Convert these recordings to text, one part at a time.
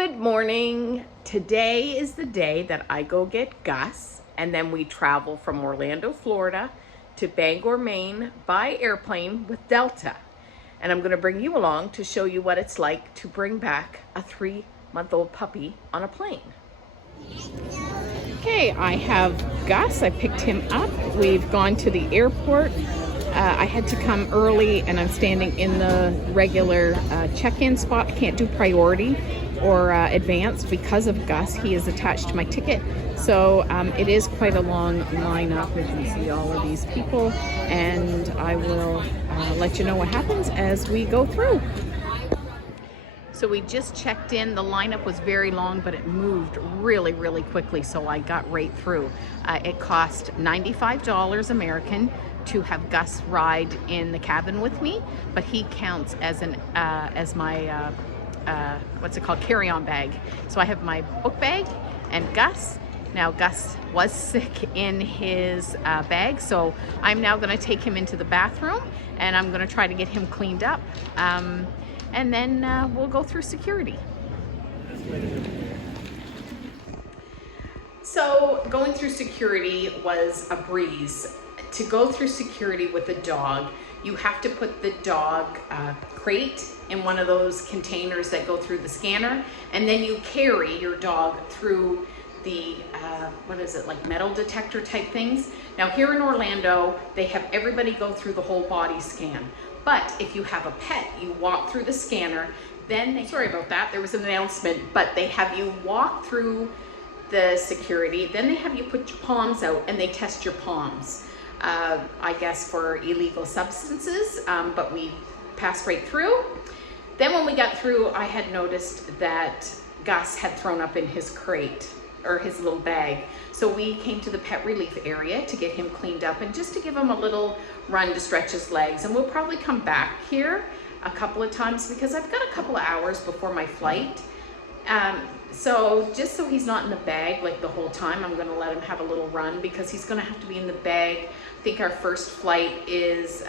Good morning. Today is the day that I go get Gus, and then we travel from Orlando, Florida to Bangor, Maine by airplane with Delta. And I'm going to bring you along to show you what it's like to bring back a 3-month-old puppy on a plane. Okay, I have Gus. I picked him up. We've gone to the airport. I had to come early and I'm standing in the regular check-in spot. I can't do priority or advanced because of Gus. He is attached to my ticket. So it is quite a long lineup. You can see all of these people, and I will let you know what happens as we go through. So we just checked in. The lineup was very long, but it moved really, really quickly, so I got right through. It cost $95 American to have Gus ride in the cabin with me, but he counts as my what's it called, carry-on bag. So I have my book bag and Gus. Now Gus was sick in his bag, so I'm now going to take him into the bathroom and I'm going to try to get him cleaned up, and then we'll go through security. So going through security was a breeze. To go through security with a dog, you have to put the dog crate in one of those containers that go through the scanner, and then you carry your dog through the what is it, like metal detector type things. Now here in Orlando, they have everybody go through the whole body scan, but if you have a pet, you walk through the scanner, then sorry about that, there was an announcement, but they have you walk through the security, then they have you put your palms out and they test your palms. I guess for illegal substances, but we passed right through. Then when we got through, I had noticed that Gus had thrown up in his crate, or his little bag. So we came to the pet relief area to get him cleaned up and just to give him a little run to stretch his legs. And we'll probably come back here a couple of times because I've got a couple of hours before my flight. So just so he's not in the bag like the whole time, I'm gonna let him have a little run because he's gonna have to be in the bag. I think our first flight is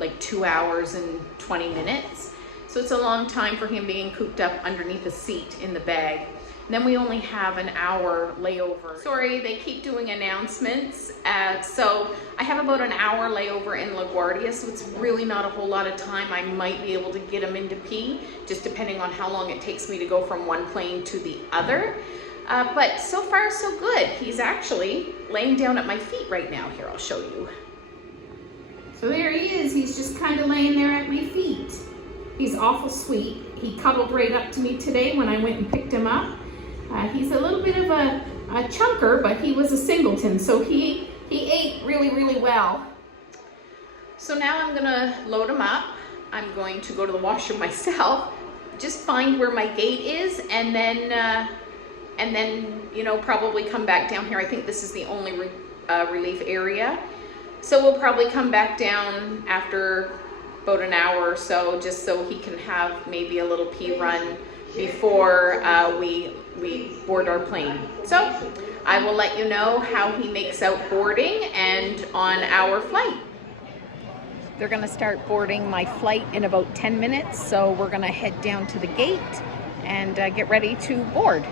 like 2 hours and 20 minutes. So it's a long time for him being cooped up underneath a seat in the bag. And then we only have an hour layover. Sorry, they keep doing announcements. So I have about an hour layover in LaGuardia, so it's really not a whole lot of time. I might be able to get him into pee, just depending on how long it takes me to go from one plane to the other. But so far so good. He's actually laying down at my feet right now. Here, I'll show you. So there he is. He's just kind of laying there at my feet. He's awful sweet. He cuddled right up to me today when I went and picked him up. He's a little bit of a chunker, but he was a singleton, so he ate really, really well. So now I'm gonna load him up. I'm going to go to the washroom myself, just find where my gate is, and then you know, probably come back down here. I think this is the only relief area. So we'll probably come back down after about an hour or so, just so he can have maybe a little pee run before we board our plane. So I will let you know how he makes out boarding and on our flight. They're gonna start boarding my flight in about 10 minutes, so we're gonna head down to the gate and get ready to board.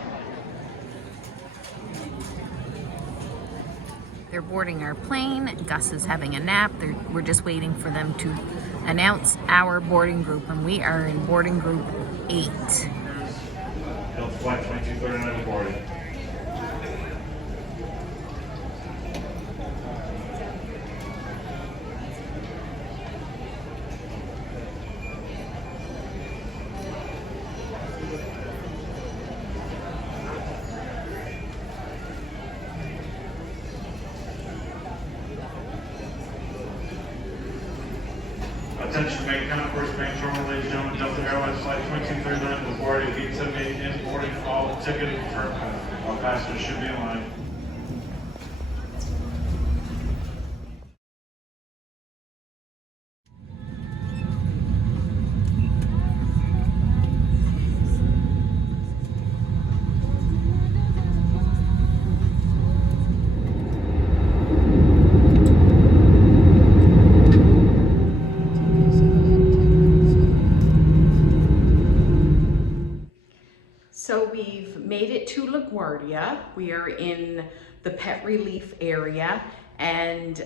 They're boarding our plane. Gus is having a nap. We're just waiting for them to announce our boarding group, and we are in boarding group 8. Flight 2239 boarding. Attention main concourse, main terminal, ladies and gentlemen, Delta Airlines Flight 2239 will board at 878 in boarding. All ticket and all passengers should be in line. So we've made it to LaGuardia. We are in the pet relief area, and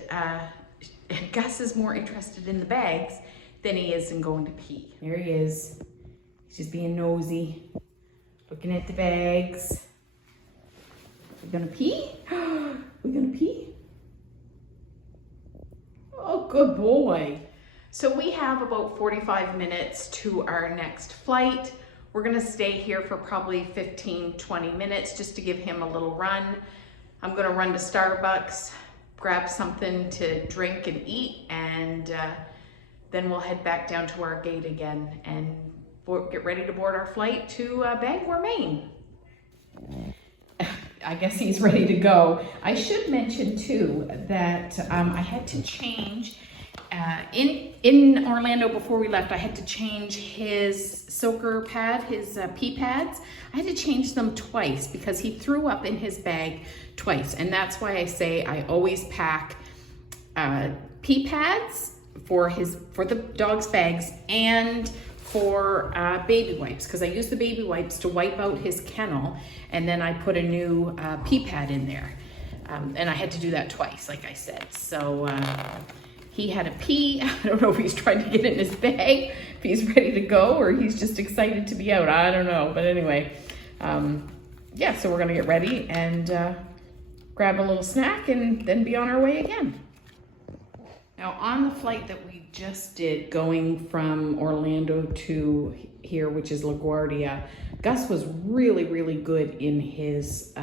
Gus is more interested in the bags than he is in going to pee. There he is. He's just being nosy, looking at the bags. We're gonna pee? We're gonna pee? Oh, good boy. So we have about 45 minutes to our next flight. We're gonna stay here for probably 15-20 minutes just to give him a little run. I'm gonna run to Starbucks, grab something to drink and eat, and then we'll head back down to our gate again and get ready to board our flight to Bangor, Maine. I guess he's ready to go. I should mention too that I had to change in Orlando before we left. I had to change his soaker pad, his pee pads. I had to change them twice because he threw up in his bag twice, and that's why I say I always pack pee pads for the dog's bags and for baby wipes, because I use the baby wipes to wipe out his kennel, and then I put a new pee pad in there, and I had to do that twice, like I said. So he had a pee. I don't know if he's trying to get in his bag, if he's ready to go, or he's just excited to be out. I don't know, but anyway, yeah, so we're gonna get ready and grab a little snack and then be on our way again. Now, on the flight that we just did, going from Orlando to here, which is LaGuardia, Gus was really, really good in his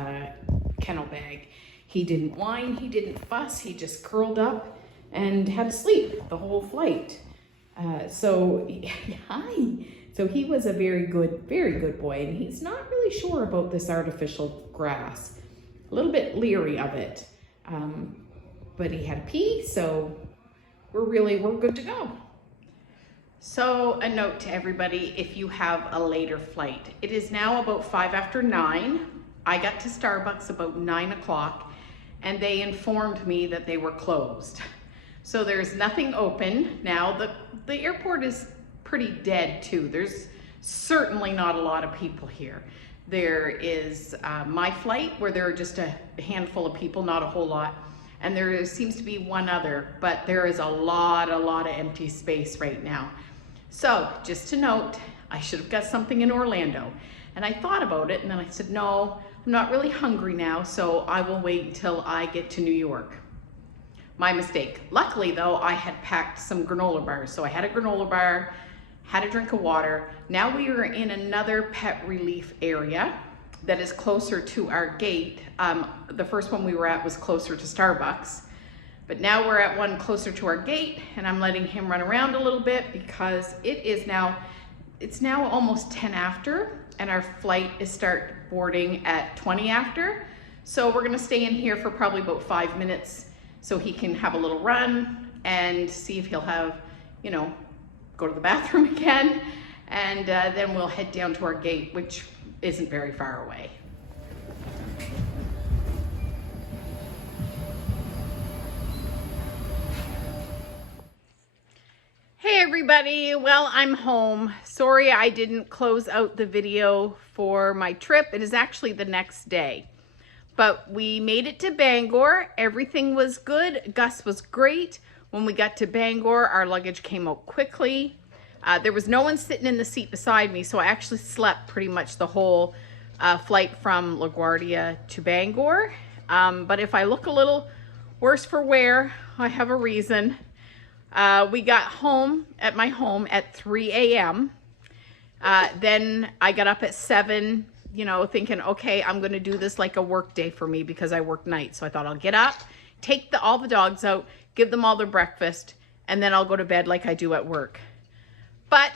kennel bag. He didn't whine, he didn't fuss, he just curled up and had to sleep the whole flight. So he was a very good boy, and he's not really sure about this artificial grass. A little bit leery of it, but he had a pee, so we're good to go. So a note to everybody, if you have a later flight. It is now about 5 after 9. I got to Starbucks about 9 o'clock, and they informed me that they were closed. So there's nothing open now. The airport is pretty dead too. There's certainly not a lot of people here. There is my flight, where there are just a handful of people, not a whole lot. And there seems to be one other, but there is a lot of empty space right now. So just to note, I should have got something in Orlando. And I thought about it, and then I said, no, I'm not really hungry now, so I will wait until I get to New York. My mistake. Luckily though, I had packed some granola bars. So I had a granola bar, had a drink of water. Now we are in another pet relief area that is closer to our gate. The first one we were at was closer to Starbucks, but now we're at one closer to our gate, and I'm letting him run around a little bit because it's now almost 10 after, and our flight is start boarding at 20 after. So we're gonna stay in here for probably about 5 minutes so he can have a little run and see if he'll have, go to the bathroom again, and then we'll head down to our gate, which isn't very far away. Hey everybody, well, I'm home. Sorry I didn't close out the video for my trip. It is actually the next day. But we made it to Bangor. Everything was good. Gus was great. When we got to Bangor, our luggage came out quickly. There was no one sitting in the seat beside me, so I actually slept pretty much the whole flight from LaGuardia to Bangor. But if I look a little worse for wear, I have a reason. We got home at my home at 3 a.m. Then I got up at 7, thinking, okay, I'm going to do this like a work day for me because I work nights. So I thought I'll get up, take all the dogs out, give them all their breakfast, and then I'll go to bed like I do at work. But,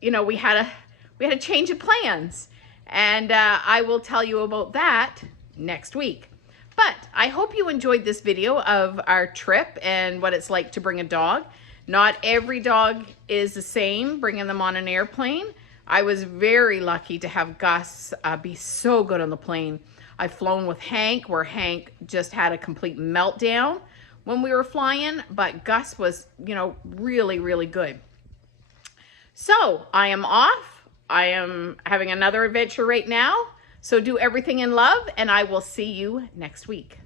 we had a change of plans, and I will tell you about that next week. But I hope you enjoyed this video of our trip and what it's like to bring a dog. Not every dog is the same, bringing them on an airplane. I was very lucky to have Gus be so good on the plane. I've flown with Hank, where Hank just had a complete meltdown when we were flying, but Gus was, really, really good. So I am off. I am having another adventure right now. So do everything in love, and I will see you next week.